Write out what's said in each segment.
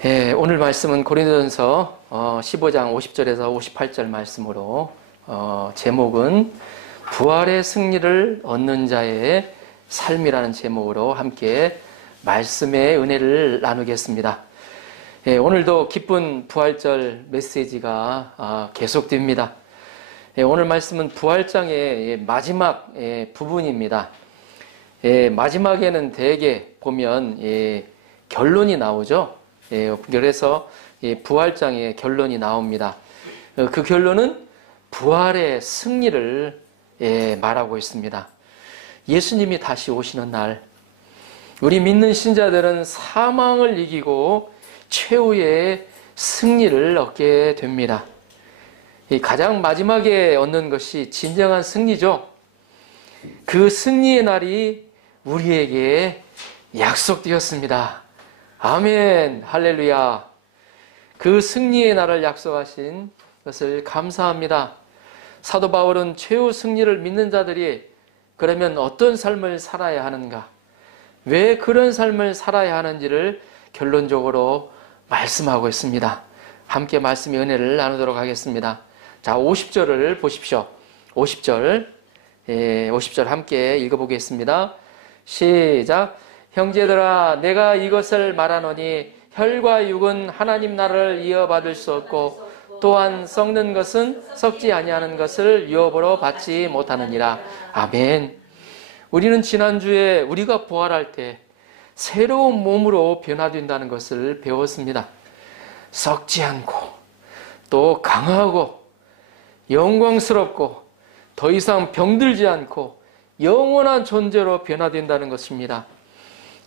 오늘 말씀은 고린도전서 15장 50절에서 58절 말씀으로 제목은 부활의 승리를 얻는 자의 삶이라는 제목으로 함께 말씀의 은혜를 나누겠습니다. 오늘도 기쁜 부활절 메시지가 계속됩니다. 오늘 말씀은 부활장의 마지막 부분입니다. 마지막에는 대개 보면 결론이 나오죠. 그래서 부활장의 결론이 나옵니다. 그 결론은 부활의 승리를 말하고 있습니다. 예수님이 다시 오시는 날, 우리 믿는 신자들은 사망을 이기고 최후의 승리를 얻게 됩니다. 가장 마지막에 얻는 것이 진정한 승리죠. 그 승리의 날이 우리에게 약속되었습니다. 아멘, 할렐루야. 그 승리의 날을 약속하신 것을 감사합니다. 사도 바울은 최후 승리를 믿는 자들이 그러면 어떤 삶을 살아야 하는가, 왜 그런 삶을 살아야 하는지를 결론적으로 말씀하고 있습니다. 함께 말씀의 은혜를 나누도록 하겠습니다. 자, 50절을 보십시오. 50절 함께 읽어보겠습니다. 시작. 형제들아, 내가 이것을 말하노니 혈과 육은 하나님 나라를 이어받을 수 없고 또한 썩는 것은 썩지 아니하는 것을 유업으로 받지 못하느니라. 아멘. 우리는 지난주에 우리가 부활할 때 새로운 몸으로 변화된다는 것을 배웠습니다. 썩지 않고 또 강하고 영광스럽고 더 이상 병들지 않고 영원한 존재로 변화된다는 것입니다.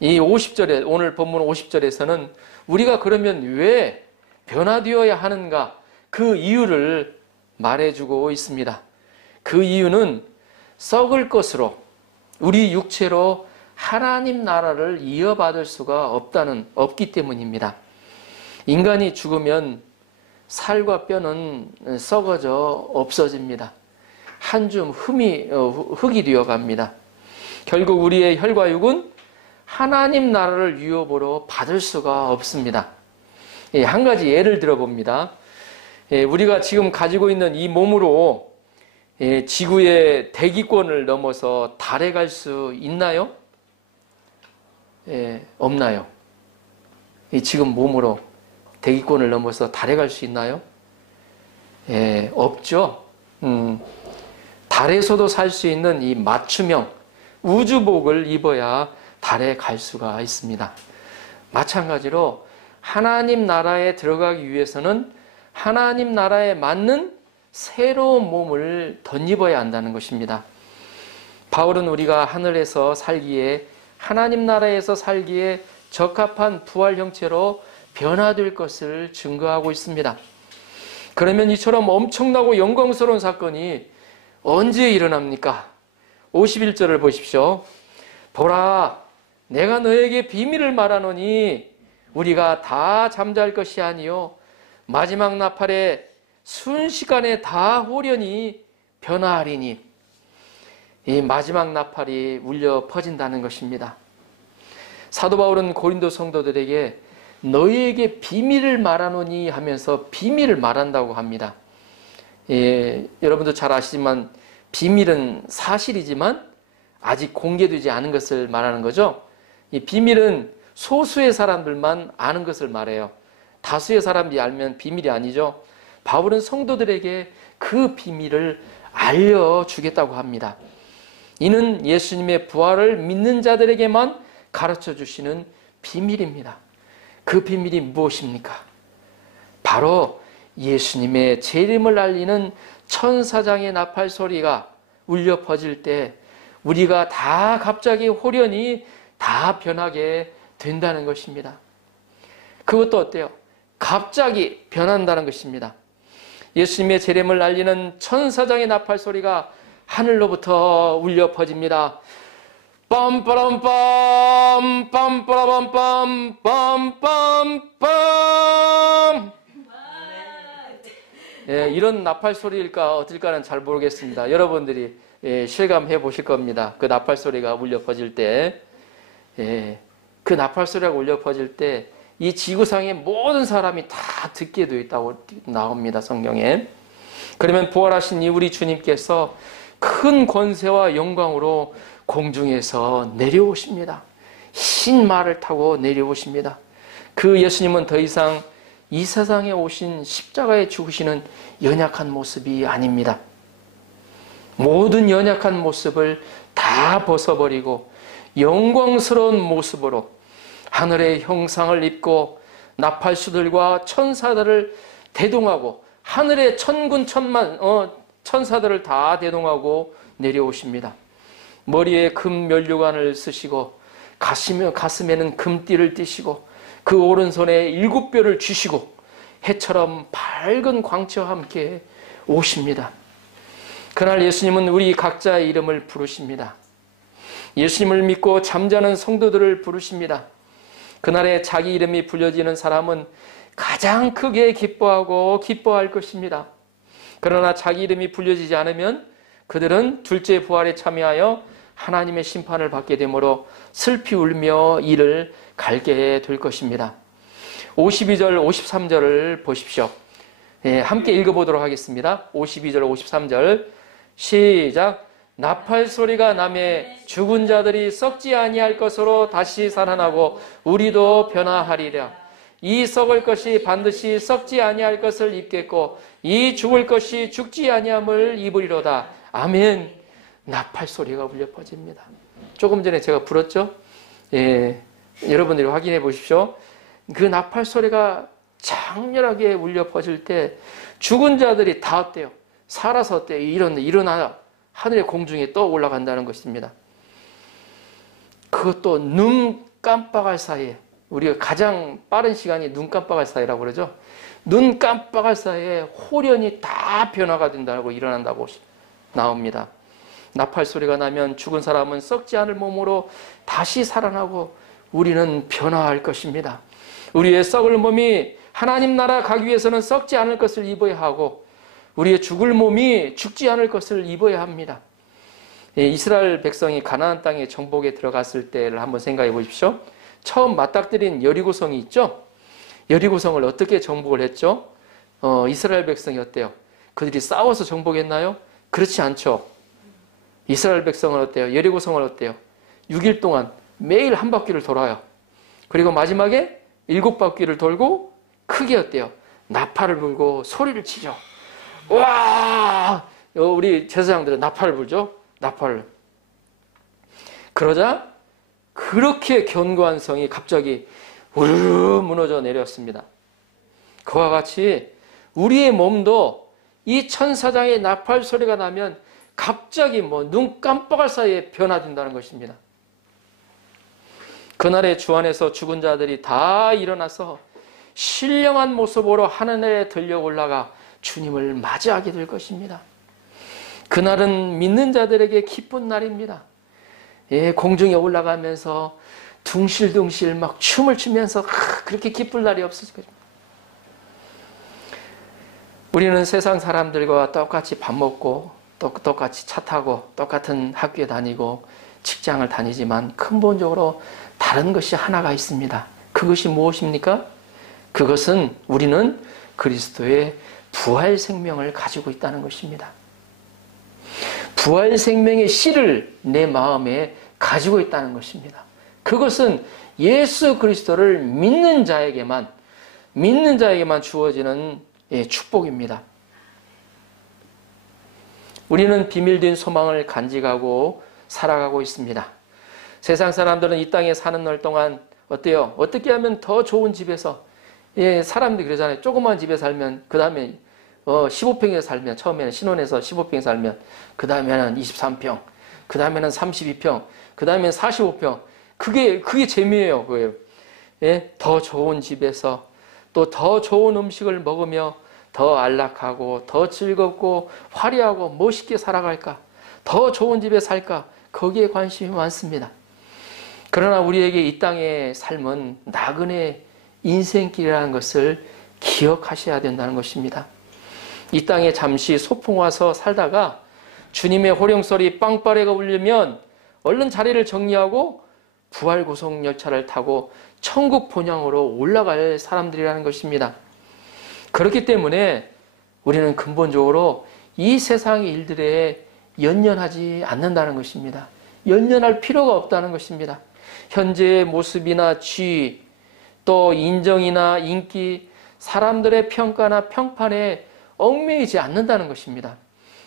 이 50절에, 오늘 본문 50절에서는 우리가 그러면 왜 변화되어야 하는가, 그 이유를 말해주고 있습니다. 그 이유는 썩을 것으로 우리 육체로 하나님 나라를 이어받을 수가 없기 때문입니다. 인간이 죽으면 살과 뼈는 썩어져 없어집니다. 한 줌 흙이 되어갑니다. 결국 우리의 혈과 육은 하나님 나라를 유업으로 받을 수가 없습니다. 한 가지 예를 들어봅니다. 우리가 지금 가지고 있는 이 몸으로 지구의 대기권을 넘어서 달에 갈 수 있나요? 없나요? 지금 몸으로 대기권을 넘어서 달에 갈 수 있나요? 없죠. 달에서도 살 수 있는 이 맞춤형 우주복을 입어야 달에 갈 수가 있습니다. 마찬가지로 하나님 나라에 들어가기 위해서는 하나님 나라에 맞는 새로운 몸을 덧입어야 한다는 것입니다. 바울은 우리가 하늘에서 살기에, 하나님 나라에서 살기에 적합한 부활 형체로 변화될 것을 증거하고 있습니다. 그러면 이처럼 엄청나고 영광스러운 사건이 언제 일어납니까? 51절을 보십시오. 보라, 내가 너에게 비밀을 말하노니 우리가 다 잠잘 것이 아니요 마지막 나팔에 순식간에 다 호련히 변화하리니. 이 마지막 나팔이 울려 퍼진다는 것입니다. 사도 바울은 고린도 성도들에게 너희에게 비밀을 말하노니 하면서 비밀을 말한다고 합니다. 여러분도 잘 아시지만 비밀은 사실이지만 아직 공개되지 않은 것을 말하는 거죠. 이 비밀은 소수의 사람들만 아는 것을 말해요. 다수의 사람들이 알면 비밀이 아니죠. 바울은 성도들에게 그 비밀을 알려주겠다고 합니다. 이는 예수님의 부활을 믿는 자들에게만 가르쳐 주시는 비밀입니다. 그 비밀이 무엇입니까? 바로 예수님의 재림을 알리는 천사장의 나팔 소리가 울려 퍼질 때 우리가 다 갑자기 호련히 다 변하게 된다는 것입니다. 그것도 어때요? 갑자기 변한다는 것입니다. 예수님의 재림을 알리는 천사장의 나팔 소리가 하늘로부터 울려 퍼집니다. 빰빠람빰 빰빠라밤빰 빰빰빰. 이런 나팔 소리일까 어떨까는 잘 모르겠습니다. 여러분들이 실감해 보실 겁니다. 그 나팔 소리가 울려 퍼질 때, 그 나팔 소리가 울려 퍼질 때 이 지구상의 모든 사람이 다 듣게 되어 있다고 나옵니다, 성경에. 그러면 부활하신 이 우리 주님께서 큰 권세와 영광으로 공중에서 내려오십니다. 흰 말을 타고 내려오십니다. 그 예수님은 더 이상 이 세상에 오신 십자가에 죽으시는 연약한 모습이 아닙니다. 모든 연약한 모습을 다 벗어버리고 영광스러운 모습으로 하늘의 형상을 입고 나팔수들과 천사들을 대동하고 하늘의 천군 천만 천사들을 다 대동하고 내려오십니다. 머리에 금 면류관을 쓰시고 가슴에는 금띠를 띠시고 그 오른손에 7뼈를 쥐시고 해처럼 밝은 광채와 함께 오십니다. 그날 예수님은 우리 각자의 이름을 부르십니다. 예수님을 믿고 잠자는 성도들을 부르십니다. 그날에 자기 이름이 불려지는 사람은 가장 크게 기뻐할 것입니다. 그러나 자기 이름이 불려지지 않으면 그들은 둘째 부활에 참여하여 하나님의 심판을 받게 되므로 슬피 울며 이를 갈게 될 것입니다. 52절, 53절을 보십시오. 함께 읽어보도록 하겠습니다. 52절, 53절 시작. 나팔 소리가 나매 죽은 자들이 썩지 아니할 것으로 다시 살아나고 우리도 변화하리라. 이 썩을 것이 반드시 썩지 아니할 것을 입겠고 이 죽을 것이 죽지 아니함을 입으리로다. 아멘. 나팔 소리가 울려 퍼집니다. 조금 전에 제가 불었죠? 여러분들이 확인해 보십시오. 그 나팔 소리가 장렬하게 울려 퍼질 때 죽은 자들이 다 어때요? 살아서 어때요? 일어나 하늘의 공중에 떠 올라간다는 것입니다. 그것도 눈 깜빡할 사이에, 우리가 가장 빠른 시간이 눈 깜빡할 사이라고 그러죠. 눈 깜빡할 사이에 홀연히 다 변화가 된다고 일어난다고 나옵니다. 나팔 소리가 나면 죽은 사람은 썩지 않을 몸으로 다시 살아나고 우리는 변화할 것입니다. 우리의 썩을 몸이 하나님 나라 가기 위해서는 썩지 않을 것을 입어야 하고 우리의 죽을 몸이 죽지 않을 것을 입어야 합니다. 이스라엘 백성이 가나안 땅에 정복에 들어갔을 때를 한번 생각해 보십시오. 처음 맞닥뜨린 여리고성이 있죠. 여리고성을 어떻게 정복을 했죠? 이스라엘 백성이 어때요? 그들이 싸워서 정복했나요? 그렇지 않죠. 이스라엘 백성은 어때요? 여리고성을 어때요? 6일 동안 매일 한 바퀴를 돌아요. 그리고 마지막에 7바퀴를 돌고 크게 어때요? 나팔을 불고 소리를 치죠. 와! 우리 제사장들은 나팔을 불죠. 나팔을. 그러자 그렇게 견고한 성이 갑자기 우르르 무너져 내렸습니다. 그와 같이 우리의 몸도 이 천사장의 나팔 소리가 나면 갑자기 눈 깜빡할 사이에 변화된다는 것입니다. 그날의 주 안에서 죽은 자들이 다 일어나서 신령한 모습으로 하늘에 들려 올라가 주님을 맞이하게 될 것입니다. 그날은 믿는 자들에게 기쁜 날입니다. 공중에 올라가면서 둥실둥실 막 춤을 추면서 그렇게 기쁠 날이 없을 것입니다. 우리는 세상 사람들과 똑같이 밥 먹고 똑같이 차 타고 똑같은 학교에 다니고 직장을 다니지만 근본적으로 다른 것이 하나가 있습니다. 그것이 무엇입니까? 그것은 우리는 그리스도의 부활 생명을 가지고 있다는 것입니다. 부활 생명의 씨를 내 마음에 가지고 있다는 것입니다. 그것은 예수 그리스도를 믿는 자에게만 주어지는 축복입니다. 우리는 비밀된 소망을 간직하고 살아가고 있습니다. 세상 사람들은 이 땅에 사는 날 동안 어때요? 어떻게 하면 더 좋은 집에서, 사람들이 그러잖아요. 조그만 집에 살면, 그 다음에 15평에 살면, 처음에는 신혼에서 15평에 살면, 그 다음에는 23평, 그 다음에는 32평, 그 다음에는 45평. 그게 재미예요, 그거예요. 더 좋은 집에서 또 더 좋은 음식을 먹으며 더 안락하고 더 즐겁고 화려하고 멋있게 살아갈까? 더 좋은 집에 살까? 거기에 관심이 많습니다. 그러나 우리에게 이 땅의 삶은 나그네 인생길이라는 것을 기억하셔야 된다는 것입니다. 이 땅에 잠시 소풍 와서 살다가 주님의 호령소리 빵빠레가 울리면 얼른 자리를 정리하고 부활 고속 열차를 타고 천국 본향으로 올라갈 사람들이라는 것입니다. 그렇기 때문에 우리는 근본적으로 이 세상의 일들에 연연하지 않는다는 것입니다. 연연할 필요가 없다는 것입니다. 현재의 모습이나 지위, 또 인정이나 인기, 사람들의 평가나 평판에 얽매이지 않는다는 것입니다.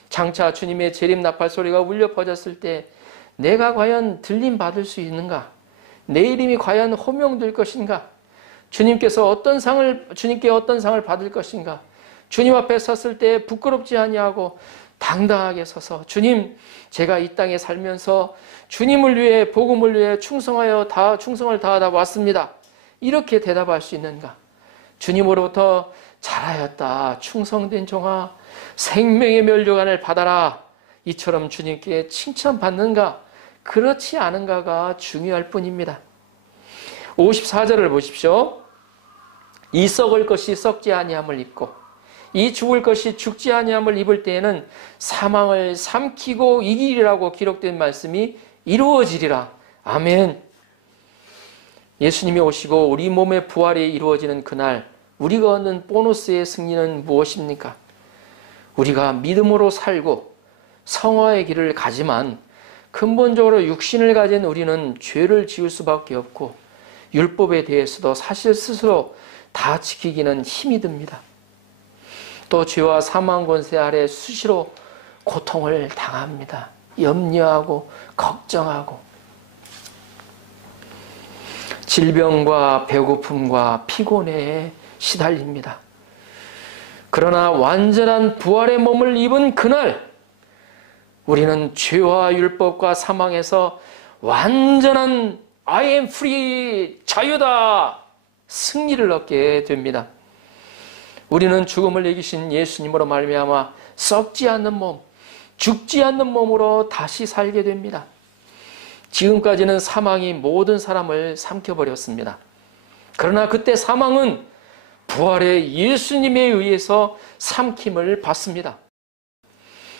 장차 주님의 재림 나팔 소리가 울려 퍼졌을 때 내가 과연 들림 받을 수 있는가? 내 이름이 과연 호명될 것인가? 주님께 어떤 상을 받을 것인가? 주님 앞에 섰을 때 부끄럽지 아니하고 당당하게 서서 주님, 제가 이 땅에 살면서 주님을 위해 복음을 위해 충성을 다하다 왔습니다. 이렇게 대답할 수 있는가? 주님으로부터 잘하였다, 충성된 종아, 생명의 면류관을 받아라. 이처럼 주님께 칭찬받는가? 그렇지 않은가가 중요할 뿐입니다. 54절을 보십시오. 이 썩을 것이 썩지 아니함을 입고 이 죽을 것이 죽지 아니함을 입을 때에는 사망을 삼키고 이기리라고 기록된 말씀이 이루어지리라. 아멘. 예수님이 오시고 우리 몸의 부활이 이루어지는 그날 우리가 얻는 보너스의 승리는 무엇입니까? 우리가 믿음으로 살고 성화의 길을 가지만 근본적으로 육신을 가진 우리는 죄를 지을 수밖에 없고 율법에 대해서도 사실 스스로 다 지키기는 힘이 듭니다. 또 죄와 사망 권세 아래 수시로 고통을 당합니다. 염려하고 걱정하고 질병과 배고픔과 피곤에 시달립니다. 그러나 완전한 부활의 몸을 입은 그날 우리는 죄와 율법과 사망에서 완전한 I am free, 자유다, 승리를 얻게 됩니다. 우리는 죽음을 이기신 예수님으로 말미암아 썩지 않는 몸, 죽지 않는 몸으로 다시 살게 됩니다. 지금까지는 사망이 모든 사람을 삼켜버렸습니다. 그러나 그때 사망은 부활의 예수님에 의해서 삼킴을 받습니다.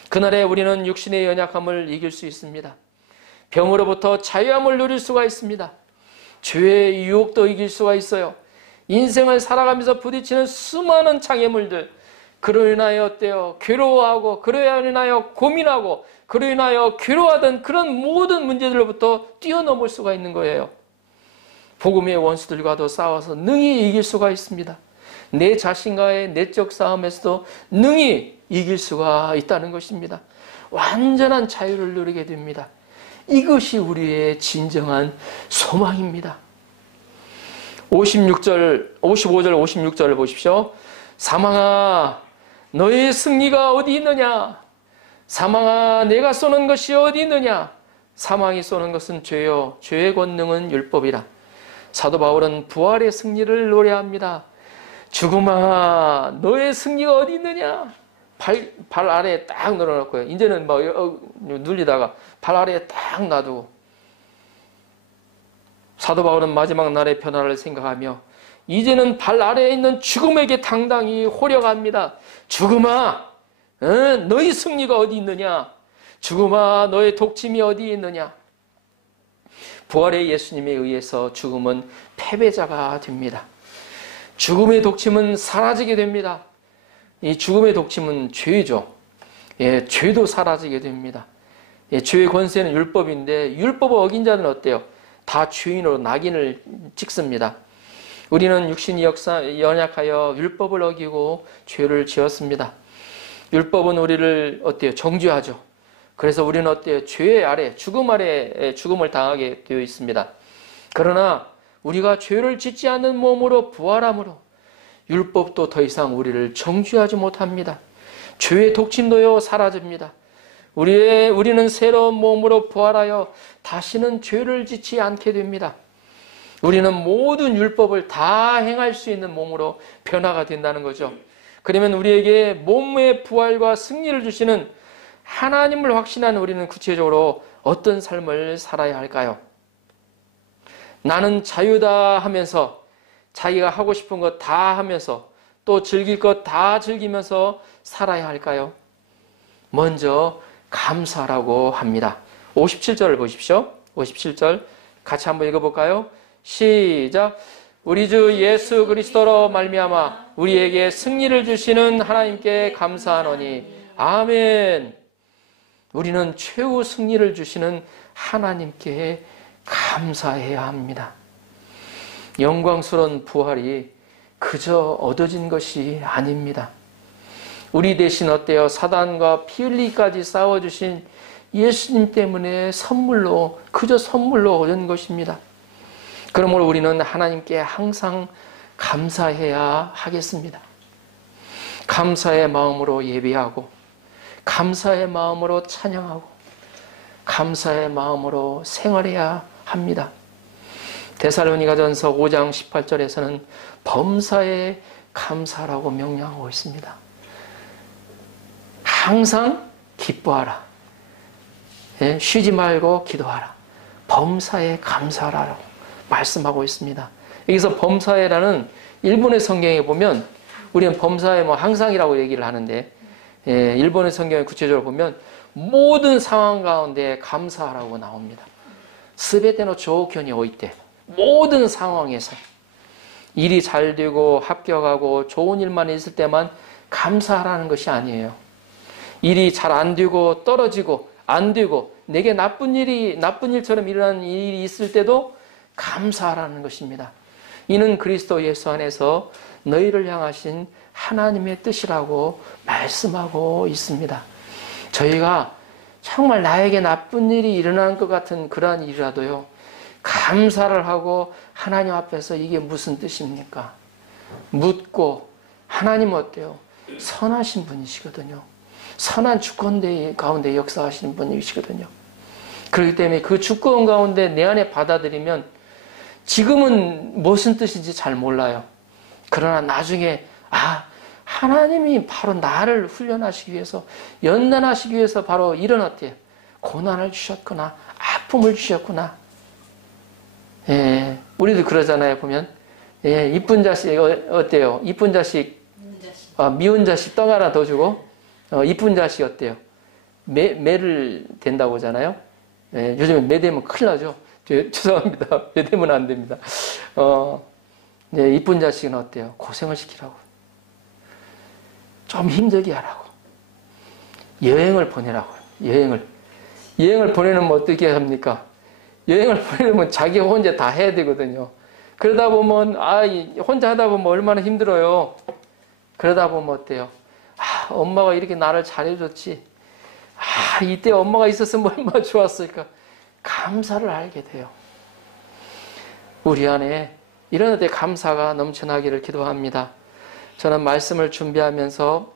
그날에 우리는 육신의 연약함을 이길 수 있습니다. 병으로부터 자유함을 누릴 수가 있습니다. 죄의 유혹도 이길 수가 있어요. 인생을 살아가면서 부딪히는 수많은 장애물들, 그로 인하여 어때요? 괴로워하고, 그로 인하여 고민하고, 그로 인하여 괴로워하던 그런 모든 문제들로부터 뛰어넘을 수가 있는 거예요. 복음의 원수들과도 싸워서 능히 이길 수가 있습니다. 내 자신과의 내적 싸움에서도 능히 이길 수가 있다는 것입니다. 완전한 자유를 누리게 됩니다. 이것이 우리의 진정한 소망입니다. 55절, 56절을 보십시오. 사망아, 너의 승리가 어디 있느냐? 사망아, 내가 쏘는 것이 어디 있느냐? 사망이 쏘는 것은 죄요, 죄의 권능은 율법이라. 사도 바울은 부활의 승리를 노래합니다. 죽음아, 너의 승리가 어디 있느냐? 발 아래에 딱 늘어놓고요. 이제는 막 눌리다가 발 아래에 딱 놔두고. 사도 바울은 마지막 날의 변화를 생각하며 이제는 발 아래에 있는 죽음에게 당당히 호령합니다. 죽음아, 너의 승리가 어디 있느냐? 죽음아, 너의 독침이 어디 있느냐? 부활의 예수님에 의해서 죽음은 패배자가 됩니다. 죽음의 독침은 사라지게 됩니다. 이 죽음의 독침은 죄죠. 예, 죄도 사라지게 됩니다. 예, 죄의 권세는 율법인데 율법을 어긴 자는 어때요? 다 죄인으로 낙인을 찍습니다. 우리는 육신이 연약하여 율법을 어기고 죄를 지었습니다. 율법은 우리를 어때요? 정죄하죠. 그래서 우리는 어때요? 죄 아래, 죽음 아래 죽음을 당하게 되어 있습니다. 그러나 우리가 죄를 짓지 않는 몸으로 부활함으로 율법도 더 이상 우리를 정죄하지 못합니다. 죄의 독침도요 사라집니다. 우리는 새로운 몸으로 부활하여 다시는 죄를 짓지 않게 됩니다. 우리는 모든 율법을 다 행할 수 있는 몸으로 변화가 된다는 거죠. 그러면 우리에게 몸의 부활과 승리를 주시는 하나님을 확신한 우리는 구체적으로 어떤 삶을 살아야 할까요? 나는 자유다 하면서 자기가 하고 싶은 것 다 하면서 또 즐길 것 다 즐기면서 살아야 할까요? 먼저 감사라고 합니다. 57절을 보십시오. 57절 같이 한번 읽어볼까요? 시작. 우리 주 예수 그리스도로 말미암아 우리에게 승리를 주시는 하나님께 감사하노니 아멘. 우리는 최후 승리를 주시는 하나님께 감사해야 합니다. 영광스러운 부활이 그저 얻어진 것이 아닙니다. 우리 대신 어때요? 사단과 피 흘리기까지 싸워주신 예수님 때문에 선물로, 그저 선물로 얻은 것입니다. 그러므로 우리는 하나님께 항상 감사해야 하겠습니다. 감사의 마음으로 예배하고, 감사의 마음으로 찬양하고, 감사의 마음으로 생활해야 합니다. 데살로니가전서 5장 18절에서는 범사에 감사라고 명령하고 있습니다. 항상 기뻐하라. 쉬지 말고 기도하라. 범사에 감사하라고 말씀하고 있습니다. 여기서 범사에라는 일본의 성경에 보면 우리는 범사에 항상이라고 얘기를 하는데 일본의 성경에 구체적으로 보면 모든 상황 가운데 감사하라고 나옵니다. 스베테노 조건이 오이때 모든 상황에서 일이 잘 되고 합격하고 좋은 일만 있을 때만 감사하라는 것이 아니에요. 일이 잘 안 되고 떨어지고 안 되고 내게 나쁜 일처럼 일어나는 일이 있을 때도 감사하라는 것입니다. 이는 그리스도 예수 안에서 너희를 향하신 하나님의 뜻이라고 말씀하고 있습니다. 저희가 정말 나에게 나쁜 일이 일어난 것 같은 그러한 일이라도요, 감사를 하고 하나님 앞에서 이게 무슨 뜻입니까? 묻고, 하나님 어때요? 선하신 분이시거든요. 선한 주권 가운데 역사하시는 분이시거든요. 그렇기 때문에 그 주권 가운데 내 안에 받아들이면 지금은 무슨 뜻인지 잘 몰라요. 그러나 나중에 하나님이 바로 나를 훈련하시기 위해서, 연단하시기 위해서 바로 이런 어때요? 고난을 주셨구나, 아픔을 주셨구나. 우리도 그러잖아요. 보면 이쁜 자식 어때요? 이쁜 자식, 미운 자식 떡 하나 더 주고 이쁜 자식 어때요? 매를 된다고 하잖아요. 요즘에 매대면 큰일 나죠. 죄송합니다. 매대면 안 됩니다. 이쁜 자식은 어때요? 고생을 시키라고, 좀 힘들게 하라고, 여행을 보내라고. 여행을 보내면 어떻게 합니까? 여행을 보내면 자기 혼자 다 해야 되거든요. 그러다 보면 혼자 하다 보면 얼마나 힘들어요. 그러다 보면 어때요? 엄마가 이렇게 나를 잘해줬지. 이때 엄마가 있었으면 얼마나 좋았을까. 감사를 알게 돼요. 우리 안에 이런 데 감사가 넘쳐나기를 기도합니다. 저는 말씀을 준비하면서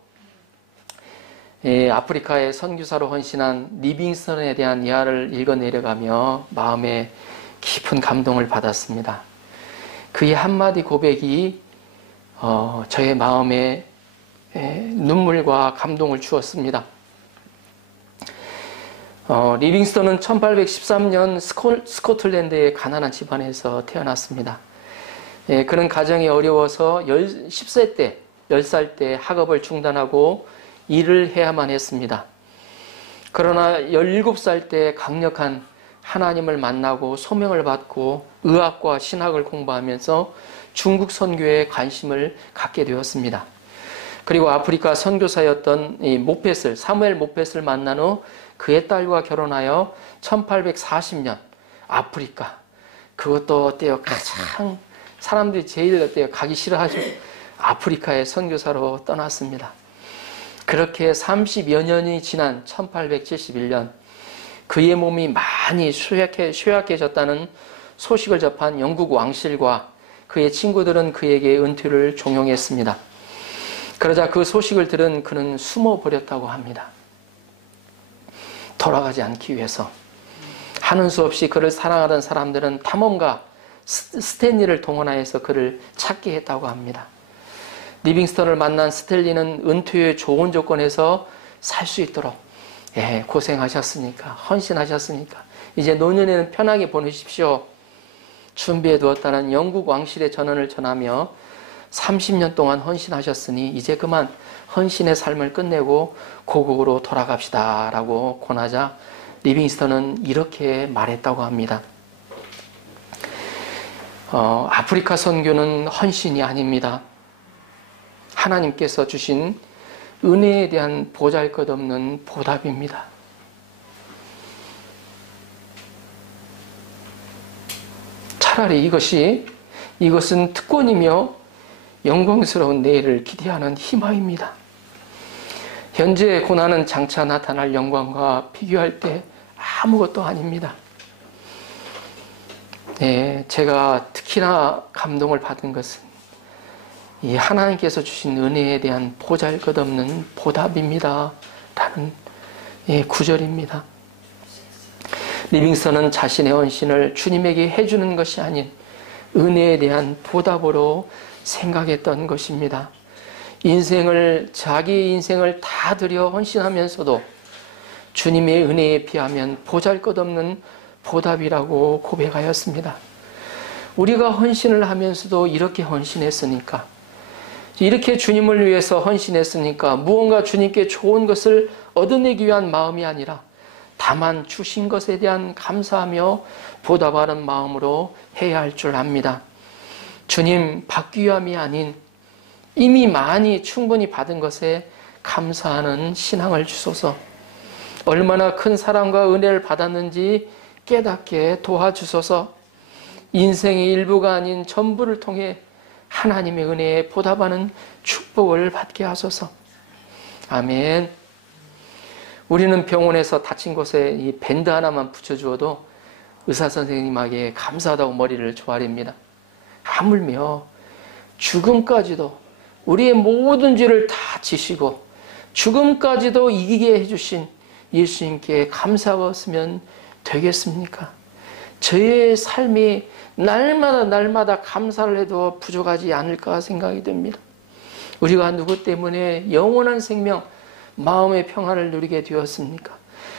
아프리카의 선교사로 헌신한 리빙스턴에 대한 이야기를 읽어내려가며 마음에 깊은 감동을 받았습니다. 그의 한마디 고백이 저의 마음에 눈물과 감동을 주었습니다. 리빙스턴은 1813년 스코틀랜드의 가난한 집안에서 태어났습니다. 그는 가정이 어려워서 10살 때 학업을 중단하고 일을 해야만 했습니다. 그러나 17살 때 강력한 하나님을 만나고 소명을 받고 의학과 신학을 공부하면서 중국 선교에 관심을 갖게 되었습니다. 그리고 아프리카 선교사였던 사무엘 모펫을 만난 후 그의 딸과 결혼하여 1840년 아프리카, 그것도 어때요? 가장 사람들이 제일 어때요? 가기 싫어하죠. 아프리카의 선교사로 떠났습니다. 그렇게 30여 년이 지난 1871년 그의 몸이 많이 쇠약해졌다는 소식을 접한 영국 왕실과 그의 친구들은 그에게 은퇴를 종용했습니다. 그러자 그 소식을 들은 그는 숨어버렸다고 합니다. 돌아가지 않기 위해서. 하는 수 없이 그를 사랑하던 사람들은 탐험가 스탠리를 동원하여서 그를 찾게 했다고 합니다. 리빙스턴을 만난 스탠리는 은퇴의 좋은 조건에서 살 수 있도록 고생하셨으니까, 헌신하셨으니까 이제 노년에는 편하게 보내십시오. 준비해 두었다는 영국 왕실의 전언을 전하며 30년 동안 헌신하셨으니 이제 그만 헌신의 삶을 끝내고 고국으로 돌아갑시다 라고 권하자 리빙스턴은 이렇게 말했다고 합니다. 아프리카 선교는 헌신이 아닙니다. 하나님께서 주신 은혜에 대한 보잘것없는 보답입니다. 차라리 이것은 특권이며 영광스러운 내일을 기대하는 희망입니다. 현재의 고난은 장차 나타날 영광과 비교할 때 아무것도 아닙니다. 네, 제가 특히나 감동을 받은 것은 이 하나님께서 주신 은혜에 대한 보잘것없는 보답입니다. 라는 구절입니다. 리빙스턴은 자신의 헌신을 주님에게 해주는 것이 아닌 은혜에 대한 보답으로 생각했던 것입니다. 자기 인생을 다 들여 헌신하면서도 주님의 은혜에 비하면 보잘것없는 보답이라고 고백하였습니다. 우리가 헌신을 하면서도 이렇게 헌신했으니까, 이렇게 주님을 위해서 헌신했으니까 무언가 주님께 좋은 것을 얻어내기 위한 마음이 아니라 다만 주신 것에 대한 감사하며 보답하는 마음으로 해야 할 줄 압니다. 주님 받기 위함이 아닌 이미 많이 충분히 받은 것에 감사하는 신앙을 주소서. 얼마나 큰 사랑과 은혜를 받았는지 깨닫게 도와주소서. 인생의 일부가 아닌 전부를 통해 하나님의 은혜에 보답하는 축복을 받게 하소서. 아멘. 우리는 병원에서 다친 곳에 이 밴드 하나만 붙여주어도 의사 선생님에게 감사하다고 머리를 조아립니다. 하물며 죽음까지도 우리의 모든 죄를 다 지시고 죽음까지도 이기게 해주신 예수님께 감사했으면 되겠습니까? 저의 삶이 날마다 감사를 해도 부족하지 않을까 생각이 됩니다. 우리가 누구 때문에 영원한 생명, 마음의 평안을 누리게 되었습니까?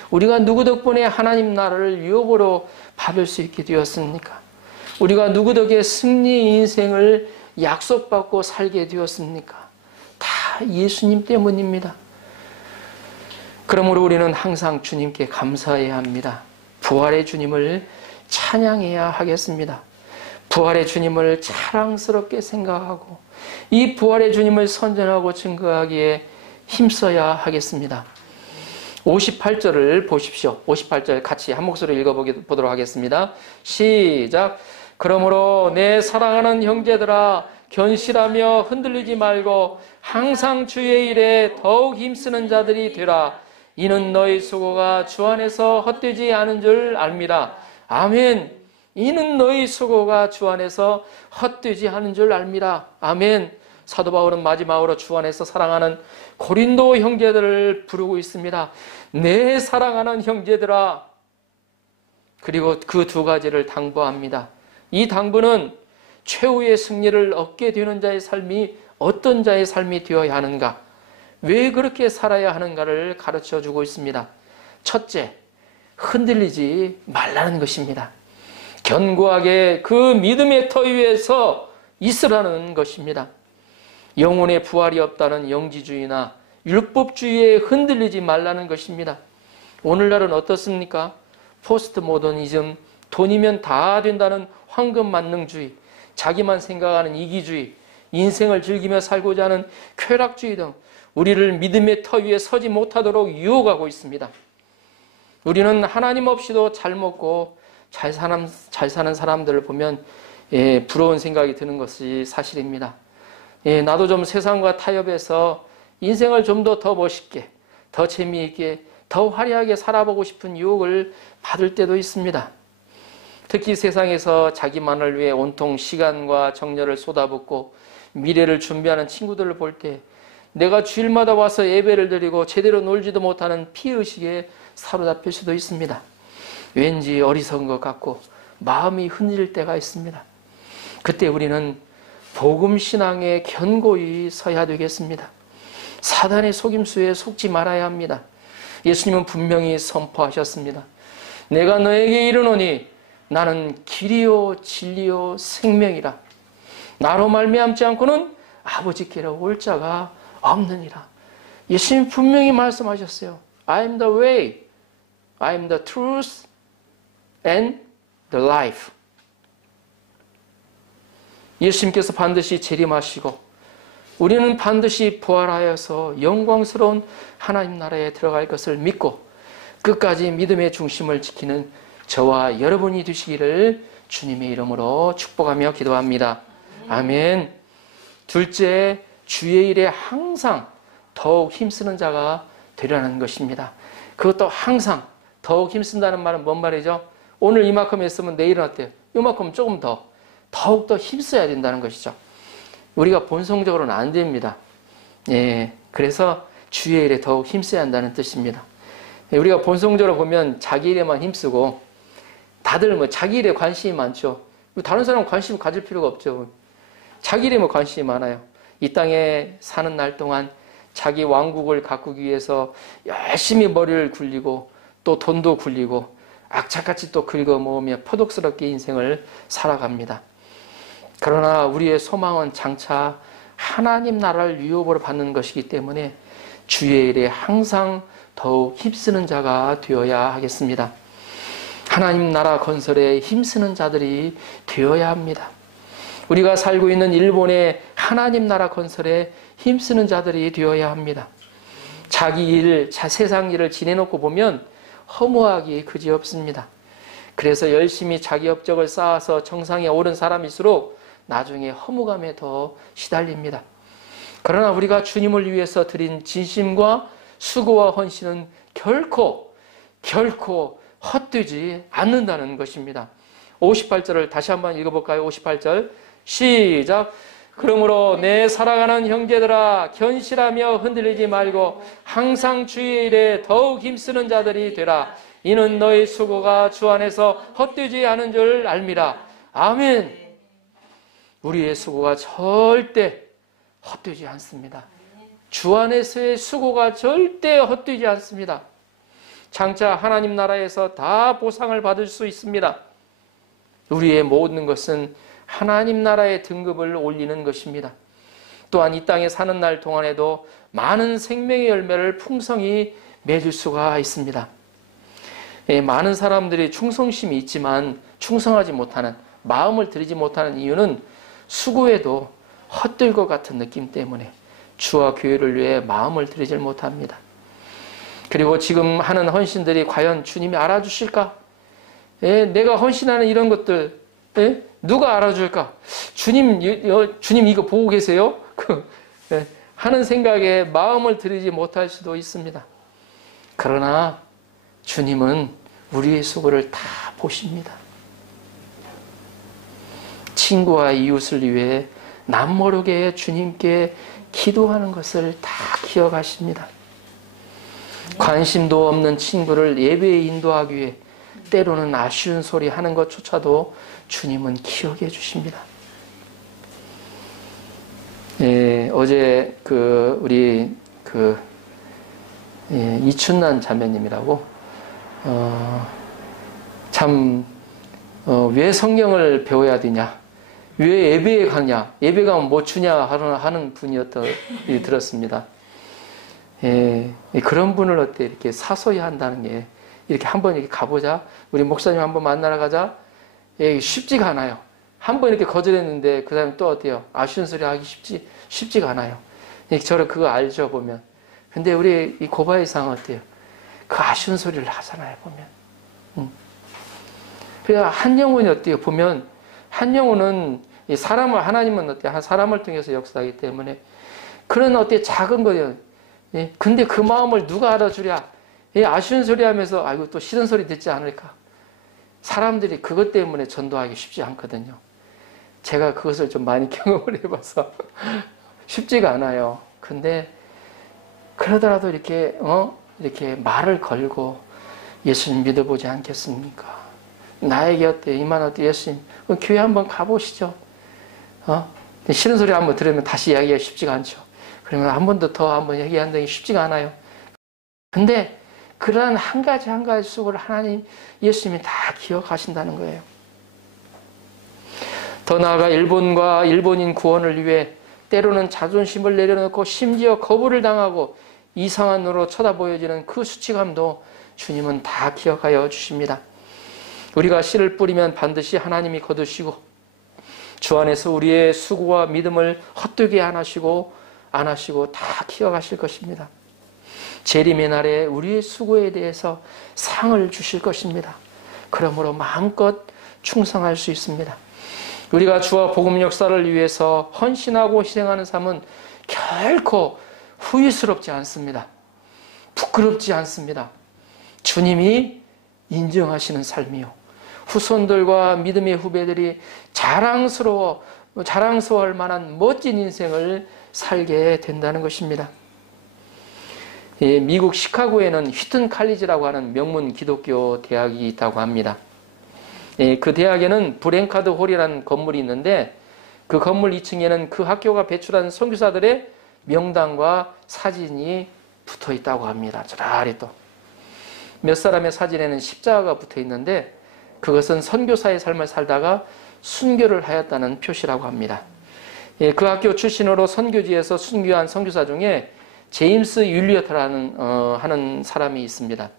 우리가 누구 덕분에 하나님 나라를 유업으로 받을 수 있게 되었습니까? 우리가 누구 덕에 승리 인생을 약속받고 살게 되었습니까? 다 예수님 때문입니다. 그러므로 우리는 항상 주님께 감사해야 합니다. 부활의 주님을 찬양해야 하겠습니다. 부활의 주님을 자랑스럽게 생각하고 이 부활의 주님을 선전하고 증거하기에 힘써야 하겠습니다. 58절을 보십시오. 58절 같이 한 목소리로 읽어보도록 하겠습니다. 시작. 그러므로 내 사랑하는 형제들아 견실하며 흔들리지 말고 항상 주의 일에 더욱 힘쓰는 자들이 되라. 이는 너희 수고가 주 안에서 헛되지 않은 줄 압니다. 아멘. 이는 너희 수고가 주 안에서 헛되지 않은 줄 압니다. 아멘. 사도 바울은 마지막으로 주 안에서 사랑하는 고린도 형제들을 부르고 있습니다. 내 사랑하는 형제들아. 그리고 그 두 가지를 당부합니다. 이 당부는 최후의 승리를 얻게 되는 자의 삶이 어떤 자의 삶이 되어야 하는가, 왜 그렇게 살아야 하는가를 가르쳐 주고 있습니다. 첫째, 흔들리지 말라는 것입니다. 견고하게 그 믿음의 터 위에서 있으라는 것입니다. 영혼의 부활이 없다는 영지주의나 율법주의에 흔들리지 말라는 것입니다. 오늘날은 어떻습니까? 포스트 모더니즘, 돈이면 다 된다는 황금만능주의, 자기만 생각하는 이기주의, 인생을 즐기며 살고자 하는 쾌락주의 등 우리를 믿음의 터 위에 서지 못하도록 유혹하고 있습니다. 우리는 하나님 없이도 잘 먹고 잘 사는 사람들을 보면 부러운 생각이 드는 것이 사실입니다. 나도 좀 세상과 타협해서 인생을 좀 더 멋있게, 더 재미있게, 더 화려하게 살아보고 싶은 유혹을 받을 때도 있습니다. 특히 세상에서 자기만을 위해 온통 시간과 정열을 쏟아붓고 미래를 준비하는 친구들을 볼 때 내가 주일마다 와서 예배를 드리고 제대로 놀지도 못하는 피의식에 사로잡힐 수도 있습니다. 왠지 어리석은 것 같고 마음이 흔들릴 때가 있습니다. 그때 우리는 복음신앙에 견고히 서야 되겠습니다. 사단의 속임수에 속지 말아야 합니다. 예수님은 분명히 선포하셨습니다. 내가 너에게 이르노니 나는 길이요 진리요 생명이라. 나로 말미암지 않고는 아버지께로 올 자가 없느니라. 예수님 분명히 말씀하셨어요. I am the way, I am the truth and the life. 예수님께서 반드시 재림하시고 우리는 반드시 부활하여서 영광스러운 하나님 나라에 들어갈 것을 믿고 끝까지 믿음의 중심을 지키는 저와 여러분이 되시기를 주님의 이름으로 축복하며 기도합니다. 아멘. 둘째, 주의 일에 항상 더욱 힘쓰는 자가 되려는 것입니다. 그것도 항상 더욱 힘쓴다는 말은 뭔 말이죠? 오늘 이만큼 했으면 내일은 어때요? 이만큼 조금 더욱더 힘써야 된다는 것이죠. 우리가 본성적으로는 안 됩니다. 예, 그래서 주의 일에 더욱 힘써야 한다는 뜻입니다. 우리가 본성적으로 보면 자기 일에만 힘쓰고 다들 뭐 자기 일에 관심이 많죠. 다른 사람 관심 가질 필요가 없죠. 자기 일에 뭐 관심이 많아요. 이 땅에 사는 날 동안 자기 왕국을 가꾸기 위해서 열심히 머리를 굴리고 또 돈도 굴리고 악착같이 또 긁어 모으며 포독스럽게 인생을 살아갑니다. 그러나 우리의 소망은 장차 하나님 나라를 유업으로 받는 것이기 때문에 주의 일에 항상 더욱 힘쓰는 자가 되어야 하겠습니다. 하나님 나라 건설에 힘쓰는 자들이 되어야 합니다. 우리가 살고 있는 일본의 하나님 나라 건설에 힘쓰는 자들이 되어야 합니다. 자기 일, 세상 일을 지내놓고 보면 허무하기 그지없습니다. 그래서 열심히 자기 업적을 쌓아서 정상에 오른 사람일수록 나중에 허무감에 더 시달립니다. 그러나 우리가 주님을 위해서 드린 진심과 수고와 헌신은 결코 헛되지 않는다는 것입니다. 58절을 다시 한번 읽어볼까요? 58절 시작. 그러므로 내 사랑하는 형제들아 견실하며 흔들리지 말고 항상 주의 일에 더욱 힘쓰는 자들이 되라. 이는 너희 수고가 주 안에서 헛되지 않은 줄 알미라. 아멘. 우리의 수고가 절대 헛되지 않습니다. 주 안에서의 수고가 절대 헛되지 않습니다. 장차 하나님 나라에서 다 보상을 받을 수 있습니다. 우리의 모든 것은 하나님 나라의 등급을 올리는 것입니다. 또한 이 땅에 사는 날 동안에도 많은 생명의 열매를 풍성히 맺을 수가 있습니다. 많은 사람들이 충성심이 있지만 충성하지 못하는, 마음을 들이지 못하는 이유는 수고에도 헛될 것 같은 느낌 때문에 주와 교회를 위해 마음을 들이지 못합니다. 그리고 지금 하는 헌신들이 과연 주님이 알아주실까? 내가 헌신하는 이런 것들 누가 알아줄까? 주님 이거 보고 계세요? 하는 생각에 마음을 들이지 못할 수도 있습니다. 그러나 주님은 우리의 수고를 다 보십니다. 친구와 이웃을 위해 남모르게 주님께 기도하는 것을 다 기억하십니다. 관심도 없는 친구를 예배에 인도하기 위해 때로는 아쉬운 소리 하는 것조차도 주님은 기억해 주십니다. 어제 우리 이춘난 자매님이라고 왜 성경을 배워야 되냐, 왜 예배에 가냐, 예배 가면 뭐 주냐 하는 분이었더니 들었습니다. 그런 분을 어때 이렇게 사소히 한다는 게, 이렇게 한번 이렇게 가보자, 우리 목사님 한번 만나러 가자, 쉽지가 않아요. 한번 이렇게 거절했는데 그 다음에 또 어때요? 아쉬운 소리 하기 쉽지가 않아요. 저를 그거 알죠, 보면. 근데 우리 이 고바이상 어때요? 그 아쉬운 소리를 하잖아요, 보면. 그래야 한 영혼이 어때요? 보면 한 영혼은 사람을, 하나님은 어때요? 사람을 통해서 역사하기 때문에 그런 어때요? 작은 거예요. 근데 그 마음을 누가 알아주랴? 아쉬운 소리 하면서 아이고 또 싫은 소리 듣지 않을까? 사람들이 그것 때문에 전도하기 쉽지 않거든요. 제가 그것을 좀 많이 경험을 해봐서 쉽지가 않아요. 근데 그러더라도 이렇게 말을 걸고 예수님 믿어보지 않겠습니까? 나에게 어때요? 이만 어때요? 예수님 교회 한번 가보시죠. 싫은 소리 한번 들으면 다시 이야기하기 쉽지가 않죠. 그러면 한 번 더 한번 얘기한다는 게 쉽지가 않아요. 근데 그러한 한 가지 수고를 하나님, 예수님이 다 기억하신다는 거예요. 더 나아가 일본과 일본인 구원을 위해 때로는 자존심을 내려놓고 심지어 거부를 당하고 이상한 눈으로 쳐다보여지는 그 수치감도 주님은 다 기억하여 주십니다. 우리가 씨를 뿌리면 반드시 하나님이 거두시고 주 안에서 우리의 수고와 믿음을 헛되게 안 하시고 다 키워가실 것입니다. 재림의 날에 우리의 수고에 대해서 상을 주실 것입니다. 그러므로 마음껏 충성할 수 있습니다. 우리가 주와 복음 역사를 위해서 헌신하고 희생하는 삶은 결코 후회스럽지 않습니다. 부끄럽지 않습니다. 주님이 인정하시는 삶이요, 후손들과 믿음의 후배들이 자랑스러워할 만한 멋진 인생을 살게 된다는 것입니다. 미국 시카고에는 휘튼 칼리지라고 하는 명문 기독교 대학이 있다고 합니다. 그 대학에는 브랭카드 홀이라는 건물이 있는데, 그 건물 2층에는 그 학교가 배출한 선교사들의 명단과 사진이 붙어 있다고 합니다. 저라리 또 몇 사람의 사진에는 십자가가 붙어 있는데, 그것은 선교사의 삶을 살다가 순교를 하였다는 표시라고 합니다. 그 학교 출신으로 선교지에서 순교한 선교사 중에 제임스 율리어트라는 하는 사람이 있습니다.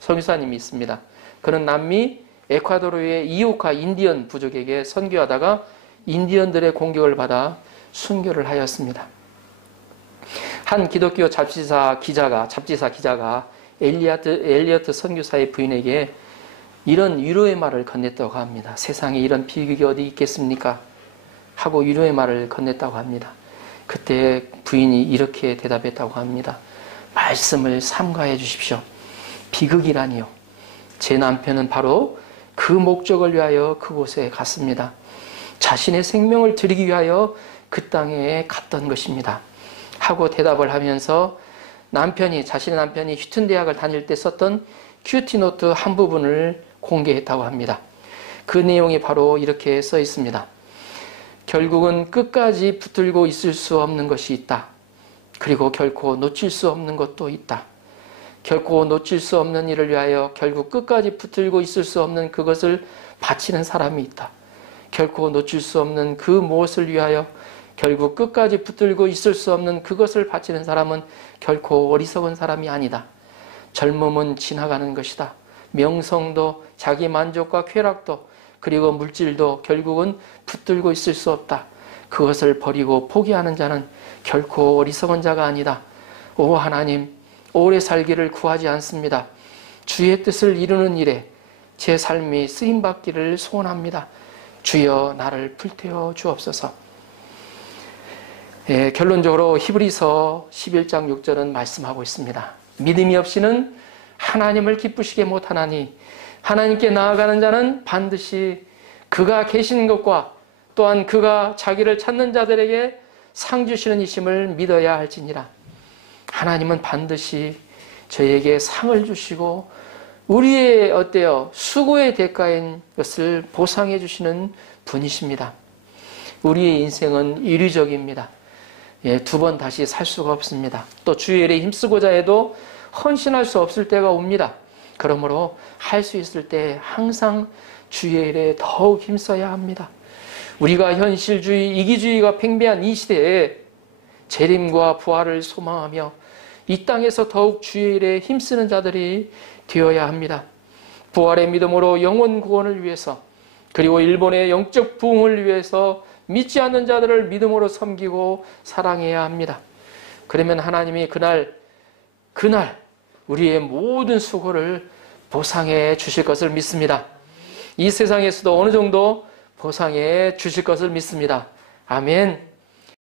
선교사님이 있습니다. 그는 남미 에콰도르의 이오카 인디언 부족에게 선교하다가 인디언들의 공격을 받아 순교를 하였습니다. 한 기독교 잡지사 기자가 엘리어트 선교사의 부인에게 이런 위로의 말을 건넸다고 합니다. 세상에 이런 비극이 어디 있겠습니까? 하고 위로의 말을 건넸다고 합니다. 그때 부인이 이렇게 대답했다고 합니다. 말씀을 삼가해 주십시오. 비극이라니요. 제 남편은 바로 그 목적을 위하여 그곳에 갔습니다. 자신의 생명을 드리기 위하여 그 땅에 갔던 것입니다. 하고 대답을 하면서 자신의 남편이 휘튼 대학을 다닐 때 썼던 큐티노트 한 부분을 공개했다고 합니다. 그 내용이 바로 이렇게 써 있습니다. 결국은 끝까지 붙들고 있을 수 없는 것이 있다. 그리고 결코 놓칠 수 없는 것도 있다. 결코 놓칠 수 없는 일을 위하여 결국 끝까지 붙들고 있을 수 없는 그것을 바치는 사람이 있다. 결코 놓칠 수 없는 그 무엇을 위하여 결국 끝까지 붙들고 있을 수 없는 그것을 바치는 사람은 결코 어리석은 사람이 아니다. 젊음은 지나가는 것이다. 명성도 자기 만족과 쾌락도 그리고 물질도 결국은 붙들고 있을 수 없다. 그것을 버리고 포기하는 자는 결코 어리석은 자가 아니다. 오 하나님, 오래 살기를 구하지 않습니다. 주의 뜻을 이루는 일에 제 삶이 쓰임받기를 소원합니다. 주여 나를 불태워 주옵소서. 결론적으로 히브리서 11장 6절은 말씀하고 있습니다. 믿음이 없이는 하나님을 기쁘시게 못하나니 하나님께 나아가는 자는 반드시 그가 계신 것과 또한 그가 자기를 찾는 자들에게 상 주시는 이심을 믿어야 할지니라. 하나님은 반드시 저에게 상을 주시고 우리의 수고의 대가인 것을 보상해 주시는 분이십니다. 우리의 인생은 이류적입니다. 두 번 다시 살 수가 없습니다. 또 주의 일에 힘쓰고자 해도 헌신할 수 없을 때가 옵니다. 그러므로 할 수 있을 때 항상 주의 일에 더욱 힘써야 합니다. 우리가 현실주의, 이기주의가 팽배한 이 시대에 재림과 부활을 소망하며 이 땅에서 더욱 주의 일에 힘쓰는 자들이 되어야 합니다. 부활의 믿음으로 영혼 구원을 위해서, 그리고 일본의 영적 부흥을 위해서 믿지 않는 자들을 믿음으로 섬기고 사랑해야 합니다. 그러면 하나님이 그날 우리의 모든 수고를 보상해 주실 것을 믿습니다. 이 세상에서도 어느 정도 보상해 주실 것을 믿습니다. 아멘.